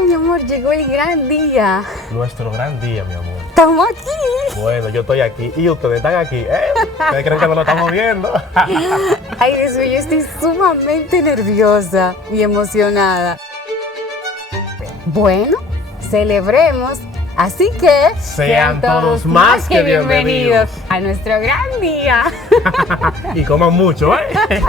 mi amor, llegó el gran día. Nuestro gran día, mi amor. Estamos aquí. Bueno, yo estoy aquí y ustedes están aquí, ¿eh? ¿Ustedes creen que no lo estamos viendo? Ay, Dios mío, yo estoy sumamente nerviosa y emocionada. Bueno, celebremos. Así que Sean todos más que bienvenidos a nuestro gran día. Y coman mucho, ¿eh?